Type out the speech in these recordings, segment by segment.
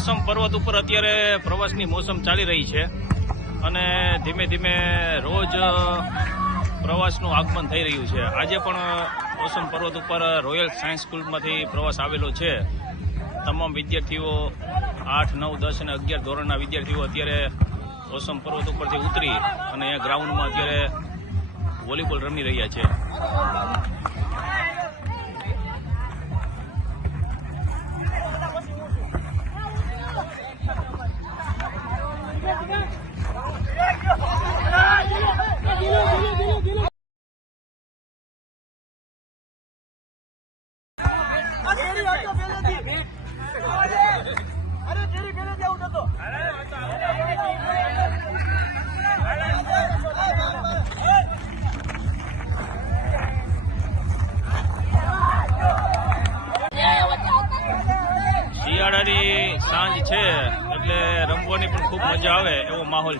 ઓસમ પર્વત ઉપર અત્યારે પ્રવાસની મોસમ ચાલી રહી છે. અને ધીમે ધીમે રોજ પ્રવાસનું આગમન થઈ રહ્યું છે. આજે પણ ઓસમ પર્વત ઉપર રોયલ સાયન્સ સ્કૂલમાંથી પ્રવાસ આવેલો છે. તમામ વિદ્યાર્થીઓ આઠ, નવ, દસ અને અગિયાર ધોરણના વિદ્યાર્થીઓ અત્યારે ઓસમ પર્વત ઉપરથી ઉતરી અને ગ્રાઉન્ડમાં અત્યારે વોલીબોલ રમી રહ્યા છે.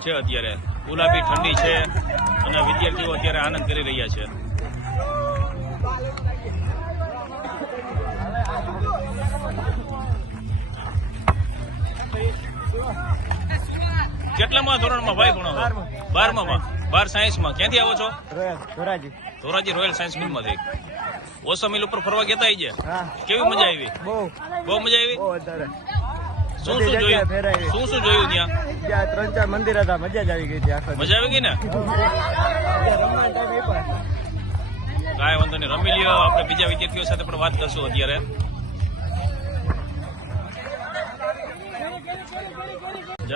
છે અત્યારે. ગુલાબી ઠંડી છે અને વિદ્યાર્થીઓ અત્યારે આનંદ કરી રહ્યા છે. કેટલામાં ધોરણમાં ભાઈ ભણો બારમા માં બાર સાયન્સમાં. ક્યાંથી આવો છો? ધોરાજી. ધોરાજી રોયલ સાયન્સ સ્કૂલમાંથી. ઓસમ મિલ ઉપર ફરવા ગયા? તા કેવી મજા આવી? બહુ. મજા આવી? શું શું જોયું? શું શું જોયું ત્યાં? ત્યાં ત્રણ ચાર મંદિર હતા મજા જ આવી ગઈ હતી આખા મજા આવી ગઈ ને? કાંઈ વાંધો નહીં રમી લ્યો. આપણે બીજા વિદ્યાર્થીઓ સાથે પણ વાત કરશું અત્યારે.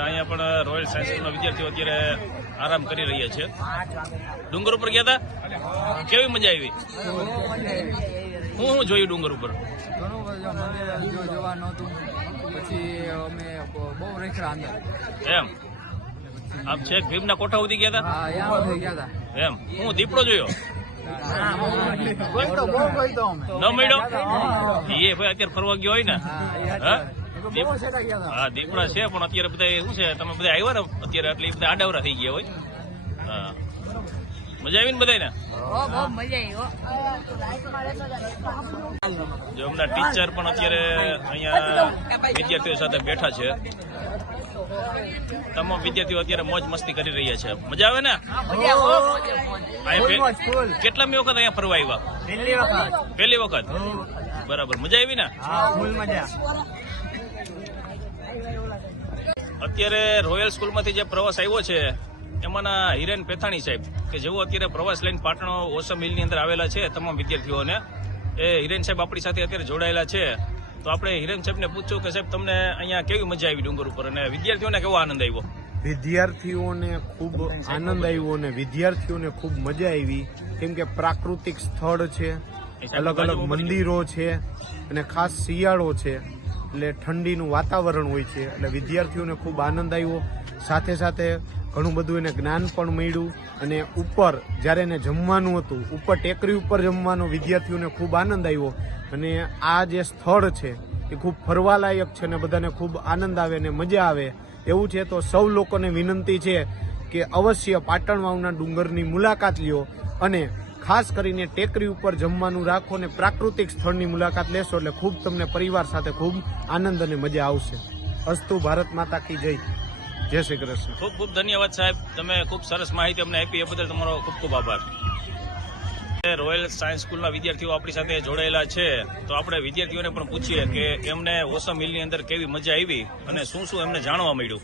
અહીંયા પણ રોયલ સાયન્સ સ્કૂલના વિદ્યાર્થીઓ અત્યારે આરામ કરી રહ્યા છે. ડુંગર ઉપર ગયા હતા કેવી મજા આવી? હું હું જોયું ડુંગર ઉપર? પછી અમે બહુ રેખડા અંદર. એમ? આમ છેક ભીમના કોઠા ઉધી ગયા હતા એમ? હું દીપડો જોયો? ન મળ્યો? એ ભાઈ અત્યારે ફરવા ગયો હોય ને? હા હા? દીપડા છે પણ અત્યારે બધા શું છે તમે બધા આવ્યા ને અત્યારે એટલે એ બધા આડાવરા થઈ ગયા હોય. હા. મજા આવી ને બધાને બહુ બહુ મજા આવી હો. જો હમણાં ટીચર પણ અત્યારે અહીંયા વિદ્યાર્થીઓ સાથે બેઠા છે. તમામ વિદ્યાર્થીઓ અત્યારે મોજ મસ્તી કરી રહ્યા છે. મજા આવે ને? કેટલા અહીંયા વખત અહીંયા ફરવા આવ્યા? પહેલી વખત. પહેલી વખત? બરાબર. મજા આવી ને? હા ફૂલ મજા. અત્યારે રોયલ સ્કૂલમાંથી જે પ્રવાસ આવ્યો છે એમાંના હિરેન પેથાણી સાહેબ. કે જેઓ અત્યારે પ્રવાસ લઈને પાટણ ઓસમ હિલની અંદર આવેલા છે તમામ વિદ્યાર્થીઓને. એ હિરેન સાહેબ આપણી સાથે અત્યારે જોડાયેલા છે. તો આપણે હિરેન સાહેબને પૂછ્યું કે સાહેબ તમને અહીંયા કેવી મજા આવી ડુંગર ઉપર? અને વિદ્યાર્થીઓને કેવો આનંદ આવ્યો? વિદ્યાર્થીઓને ખૂબ આનંદ આવ્યો અને વિદ્યાર્થીઓને ખૂબ મજા આવી. કેમ કે પ્રાકૃતિક સ્થળ છે અલગ અલગ મંદિરો છે અને ખાસ શિયાળો છે એટલે ઠંડીનું વાતાવરણ હોય છે એટલે વિદ્યાર્થીઓને ખૂબ આનંદ આવ્યો. સાથે સાથે ઘણું બધું એને જ્ઞાન પણ મળ્યું. અને ઉપર જ્યારે એને જમવાનું હતું, ઉપર ટેકરી ઉપર જમવાનો વિદ્યાર્થીઓને ખૂબ આનંદ આવ્યો અને આ જે સ્થળ છે, એ ખૂબ ફરવાલાયક છે અને બધાને ખૂબ આનંદ આવે અને મજા આવે. એવું છે તો સૌ લોકોને વિનંતી છે કે અવશ્ય પાટણ વાવના ડુંગરની મુલાકાત લ્યો અને ખાસ કરીને ટેકરી ઉપર જમવાનું રાખો અને પ્રાકૃતિક સ્થળની મુલાકાત લેશો એટલે ખૂબ તમને પરિવાર સાથે ખૂબ આનંદ અને મજા આવશે. અસ્તુ ભારત માતા કી જય. જય શ્રી કૃષ્ણ. ખૂબ ખૂબ ધન્યવાદ સાહેબ. તમે ખૂબ સરસ માહિતી અમને આપી એ બદલ તમારો ખૂબ ખૂબ આભાર. રોયલ સાયન્સ સ્કૂલના વિદ્યાર્થીઓ આપણી સાથે જોડાયેલા છે. તો આપણે વિદ્યાર્થીઓને પણ પૂછીએ કે એમને ઓસમ હિલની અંદર કેવી મજા આવી અને શું શું એમને જાણવા મળ્યું.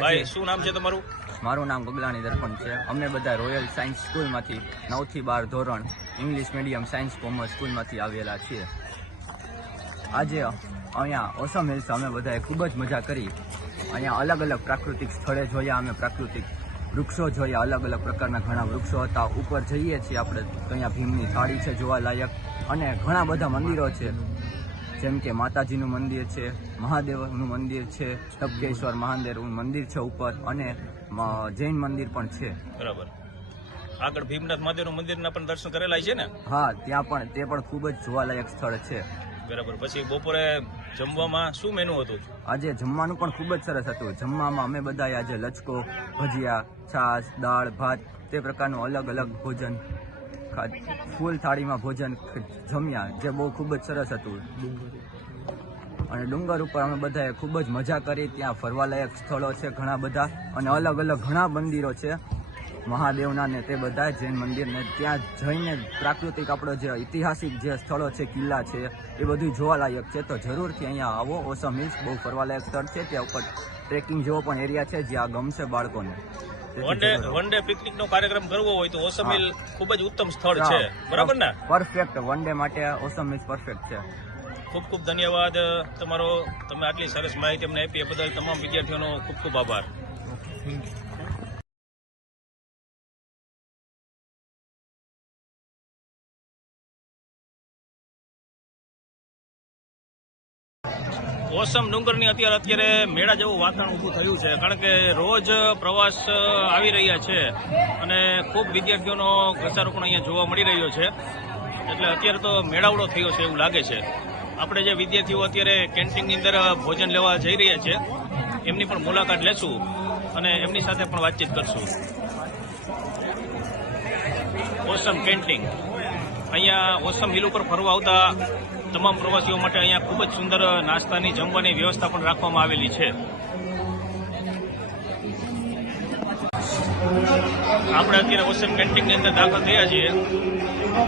ભાઈ શું નામ છે તમારું? મારું નામ ગગલાણી દર્પણ છે. અમે બધા રોયલ સાયન્સ સ્કૂલમાંથી નવથી બાર ધોરણ ઇંગ્લિશ મીડિયમ સાયન્સ કોમર્સ સ્કૂલમાંથી આવેલા છીએ. આજે અહીંયા ઓસમ હિલ્સ અમે બધાએ ખૂબ જ મજા કરી. અહીંયા અલગ અલગ પ્રાકૃતિક સ્થળે જોયા અમે પ્રાકૃતિક વૃક્ષો જોયા અલગ અલગ પ્રકારના ઘણા વૃક્ષો હતા. ઉપર જઈએ છીએ આપણે તો અહીંયા ભીમની થાળી છે જોવાલાયક અને ઘણા બધા મંદિરો છે. જેમ કે માતાજીનું મંદિર છે મહાદેવનું મંદિર છે ટપકેશ્વર મહાદેવનું મંદિર છે ઉપર અને જૈન મંદિર પણ છે. બરાબર. આગળ ભીમનાથ મહાદેવનું મંદિરના પણ દર્શન કરેલા છે ને? હા ત્યાં પણ તે પણ ખૂબ જ જોવાલાયક સ્થળ છે. બરાબર. પછી બપોરે જમવામાં શું મેનુ હતું? આજે જમવાનું પણ ખૂબ જ સરસ હતું. જમવામાં અમે બધાએ આજે લચકો, ભજીયા, છાશ, દાળ, ભાત, તે પ્રકારનું અલગ અલગ ભોજન ફૂલ થાળીમાં ભોજન જમ્યા, જે બહુ ખૂબ જ સરસ હતું. અને ડુંગર ઉપર અમે બધાએ ખૂબ જ મજા કરી. ત્યાં ફરવાલાયક સ્થળો છે ઘણા બધા અને અલગ અલગ ઘણા મંદિરો છે. મહાદેવના ને તે બધા જૈન મંદિર ને ત્યાં જઈને પ્રાકૃતિક આપણો જે ઐતિહાસિક જે સ્થળો છે કિલ્લા છે એ બધું જોવાલાયક છે. તો જરૂરથી અહીંયા આવો. ઓસમ હિલ્સ બહુ ફરવાલાયક સ્થળ છે. ત્યાં ઉપર ટ્રેકિંગ જેવો પણ એરિયા છે જ્યાં ગમશે બાળકોને. One day one day picnic નો કાર્યક્રમ કરવો હોય તો ઓસમ હિલ ખૂબ જ ઉત્તમ સ્થળ છે. બરાબર ને? પરફેક્ટ વન ડે માટે ઓસમ હિલ્સ પરફેક્ટ છે. ખૂબ ખૂબ ધન્યવાદ તમારો. તમે આટલી સરસ માહિતી અમને આપી. એ બદલ તમામ વિદ્યાર્થીઓનો ખૂબ ખૂબ આભાર. ઓસમ ડુંગરની અત્યારે અત્યારે મેળા જેવું વાતાવરણ ઊભું થયું છે. કારણ કે રોજ પ્રવાસ આવી રહ્યા છે અને ખૂબ વિદ્યાર્થીઓનો ઘસારો પણ અહીંયા જોવા મળી રહ્યો છે. એટલે અત્યારે તો મેળાવડો થયો છે એવું લાગે છે. આપણે જે વિદ્યાર્થીઓ અત્યારે કેન્ટીનની અંદર ભોજન લેવા જઈ રહ્યા છે, એમની પણ મુલાકાત લેશું અને એમની સાથે પણ વાતચીત કરશું. Awesome canteen. અહીંયા ઓસમ હિલ ઉપર ફરવા આવતા તમામ પ્રવાસીઓ માટે અહીંયા ખૂબ જ સુંદર નાસ્તાની, જમવાની વ્યવસ્થા પણ રાખવામાં આવેલી છે. આપણે અત્યારે ઓશન કેન્ટીનની અંદર દાખલ થયા છીએ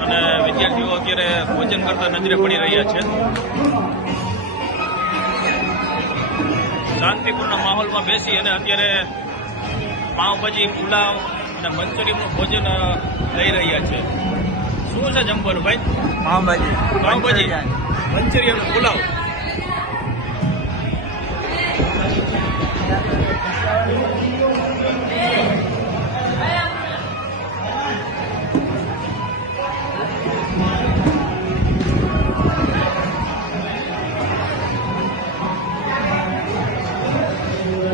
અને વિદ્યાર્થીઓ અત્યારે ભોજન કરતા નજરે પડી રહ્યા છે. શાંતિપૂર્ણ માહોલમાં બેસી અને અત્યારે પાવભાજી પુલાવ અને મંચુરિયમનું ભોજન લઈ રહ્યા છે. શું છે જમવાનું ભાઈ? પાવભાજી પાવભાજી મંચુરિયન પુલાવ.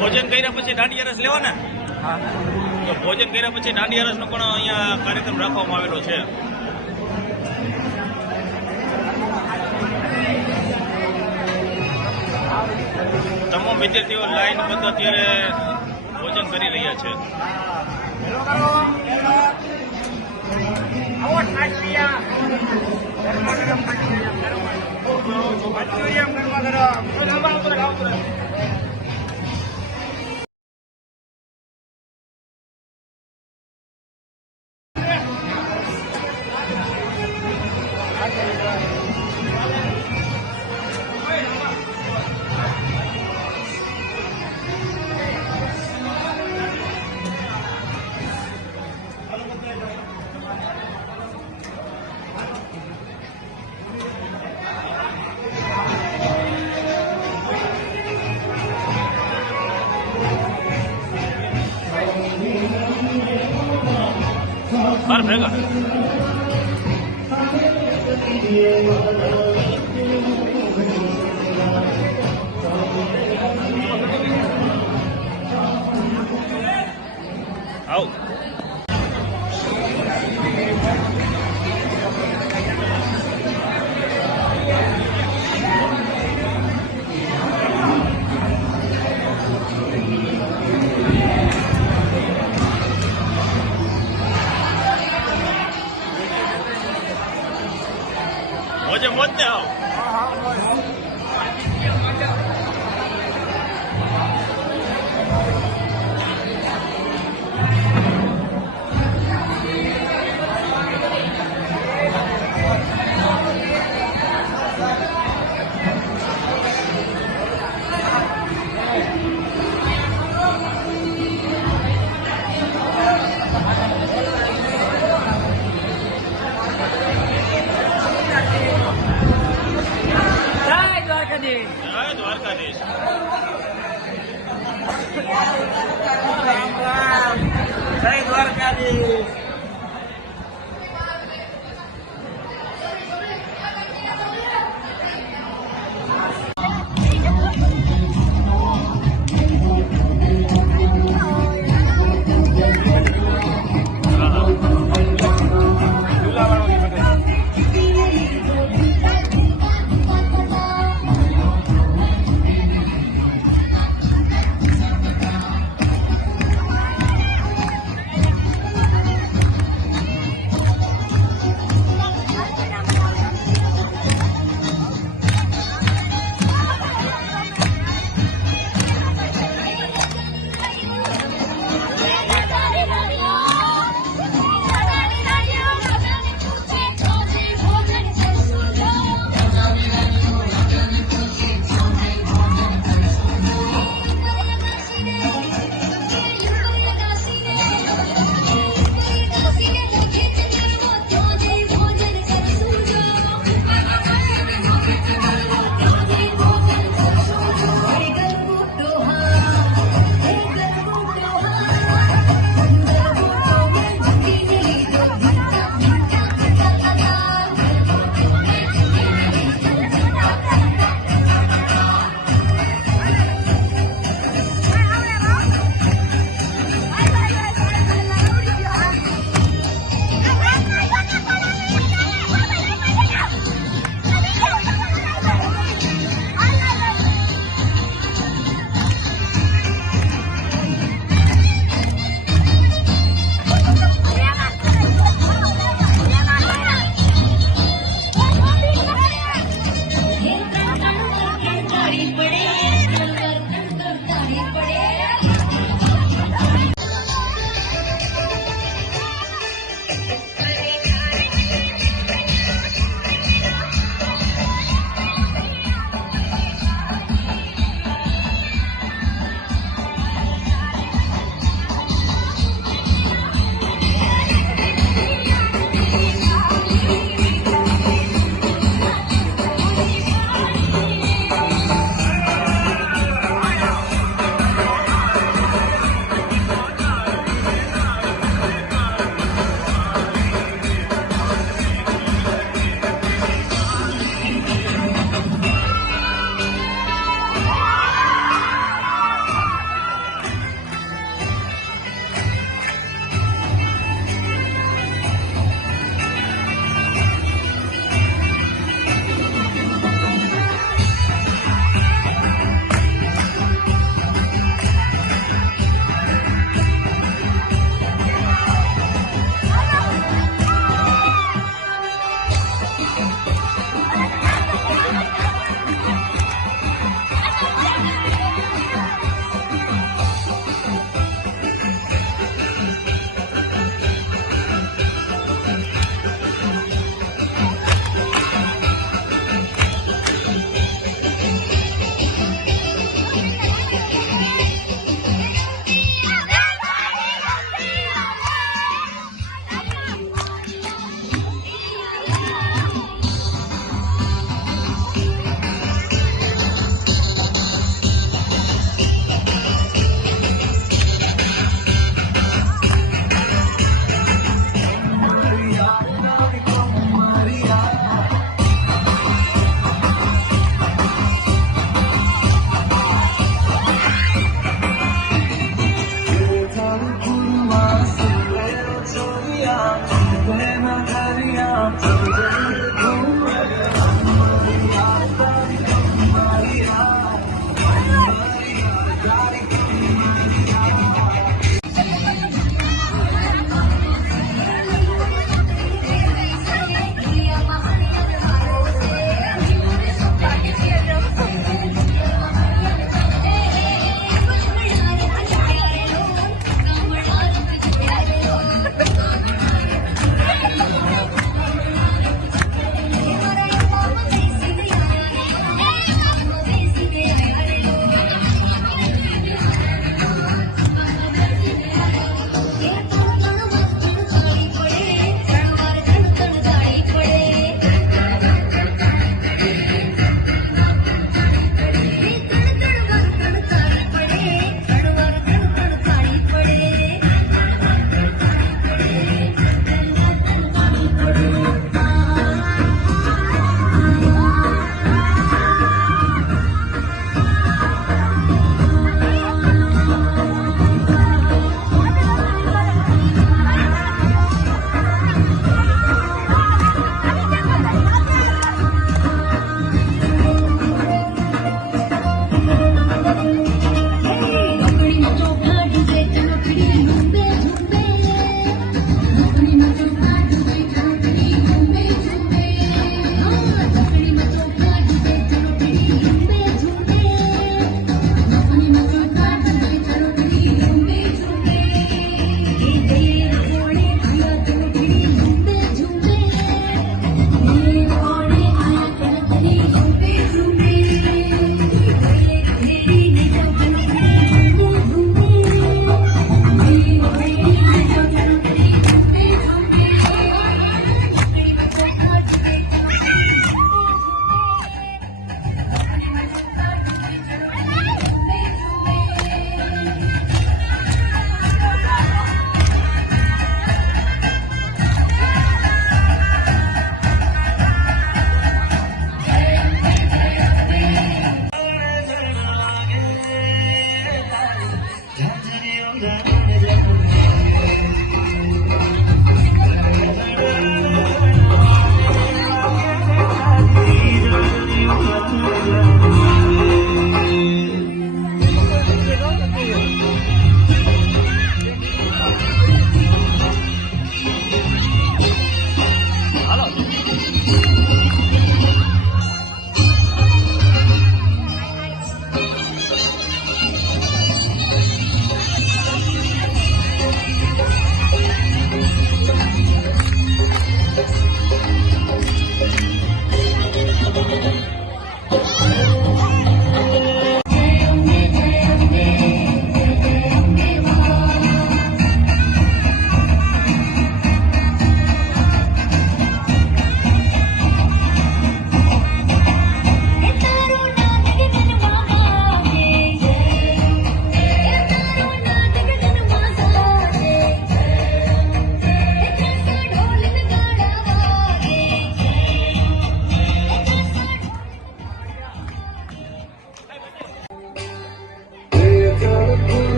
ભોજન કર્યા પછી દાંડિયા રસ લેવાના? ભોજન કર્યા પછી દાંડિયા રસનો પણ અહીંયા કાર્યક્રમ રાખવામાં આવેલો છે. તમામ વિદ્યાર્થીઓ લાઈન બંધ અત્યારે ભોજન કરી રહ્યા છે. બાર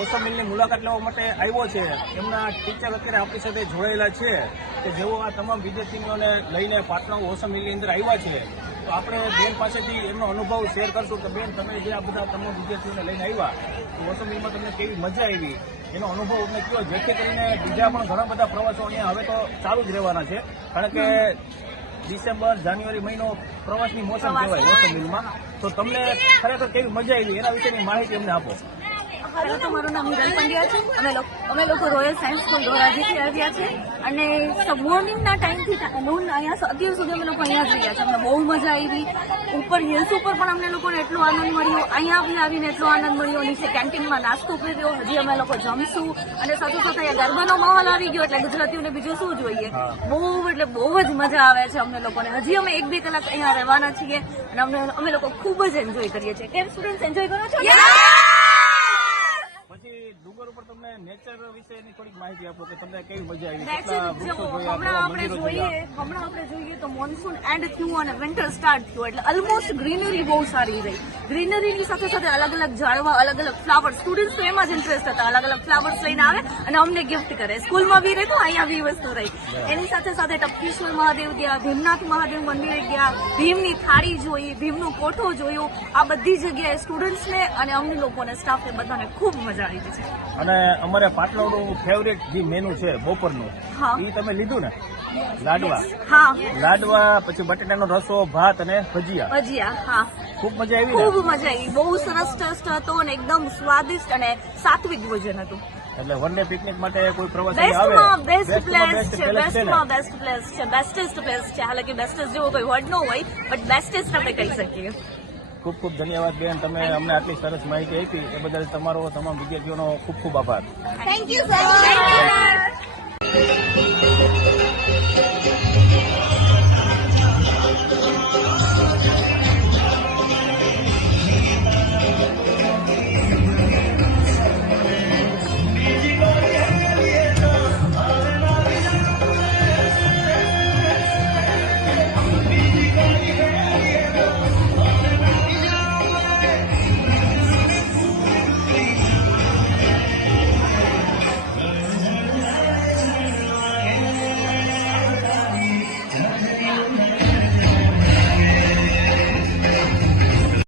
ઓસમ મિલની મુલાકાત લેવા માટે આવ્યો છે. એમના ટીચર અત્યારે આપણી સાથે જોડાયેલા છે કે જેઓ આ તમામ વિદ્યાર્થીઓને લઈને પાટણા ઓસમ મિલની અંદર આવ્યા છે. તો આપણે બેન પાસેથી એમનો અનુભવ શેર કરશું કે બેન, તમે જે આ બધા તમામ વિદ્યાર્થીઓને લઈને આવ્યા, તો ઓસમ મિલમાં તમને કેવી મજા આવી? એનો અનુભવ અમને કયો? જેથી કરીને બીજા પણ ઘણા બધા પ્રવાસો અહીંયા હવે તો ચાલુ જ રહેવાના છે. કારણ કે ડિસેમ્બર, જાન્યુઆરી મહિનો પ્રવાસની મોસમ કહેવાય ઓસમ મિલમાં. તો તમને ખરેખર કેવી મજા આવી? એના વિશેની માહિતી અમને આપો. પહેલા તો મારું નામ હિરલ પંડ્યા છે. અમે લોકો અમે લોકો રોયલ સાયન્સ સ્કૂલ ધોરાજીથી આવ્યા છે. અને મોર્નિંગના ટાઈમથી નૂન અહીંયા અત્યાર સુધી અમે લોકો અહીંયા જ રહ્યા છે અમને બહુ મજા આવી. ઉપર હિલ્સ ઉપર પણ અમને લોકોને એટલો આનંદ મળ્યો. અહીંયા બી આવીને એટલો આનંદ મળ્યો. નીચે કેન્ટીનમાં નાસ્તો કર્યો હજી અમે લોકો જમશું. અને સાથે સાથે અહીંયા ગરબાનો માહોલ આવી ગયો એટલે ગુજરાતીઓને બીજું શું જોઈએ? બહુ એટલે બહુ જ મજા આવે છે અમને લોકોને. હજી અમે એક બે કલાક અહીંયા રહેવાના છીએ. અને અમને અમે લોકો ખૂબ જ એન્જોય કરીએ છીએ. કેમ સ્ટુડન્ટ એન્જોય કરો છો ડુંગર તમને નેચર વિશેની થોડીક માહિતી આપો કે તમને કેવી મજા આવી Next કેટલા જો વૃક્ષો જોયા હમણાં આપણે જોઈએ હમણાં આપણે જોઈએ તો મોન્સૂન એન્ડ થયું અને વિન્ટર સ્ટાર્ટ થયું એટલે ઓલમોસ્ટ ગ્રીનરી બહુ સારી રહી. ગ્રીનરીની સાથે સાથે અલગ અલગ ઝાડવા અલગ અલગ ફ્લાવર સ્ટુડન્ટ્સ તો એમાં જ ઇન્ટરેસ્ટ હતા અલગ અલગ ફ્લાવર્સ લઈને આવે અને અમને ગિફ્ટ કરે. સ્કૂલમાં બી રહે તો અહીંયા બી વસ્તુ રહી. એની સાથે સાથે ટપકેશ્વર મહાદેવ ગયા ભીમનાથ મહાદેવ મંદિરે ગયા ભીમની થાળી જોઈ ભીમનો કોઠો જોયો. આ બધી જગ્યાએ સ્ટુડન્ટ્સને અને અમને લોકોને સ્ટાફને બધાને ખૂબ મજા આવી છે. અને અમારે પાટણનું ફેવરેટ જે મેનુ છે બપોરનું. એ તમે લીધું ને? લાડવા. લાડવા પછી બટેટાનો રસો ભાત અને ભજીયા. ભજીયા હા. ખૂબ મજા આવી ખૂબ મજા આવી. બહુ સરસ ટેસ્ટ હતો અને એકદમ સ્વાદિષ્ટ અને સાત્વિક ભોજન હતું. એટલે વન ડે પિકનિક માટે કોઈ પ્રવાસી આવે? બેસ્ટ પ્લેસ છે પેલેસ છે બેસ્ટમાં બેસ્ટ પ્લેસ છે બેસ્ટેસ્ટ પ્લેસ છે. હાલાકી બેસ્ટેસ્ટ જેવો કોઈ વર્ડ ન હોય બટ બેસ્ટેસ્ટ આપણે કહી શકીએ. ખૂબ ખૂબ ધન્યવાદ બેન તમે અમને આટલી સરસ માહિતી આપી. એ બદલ તમારો તમામ વિદ્યાર્થીઓનો ખૂબ ખૂબ આભાર. Thank you sir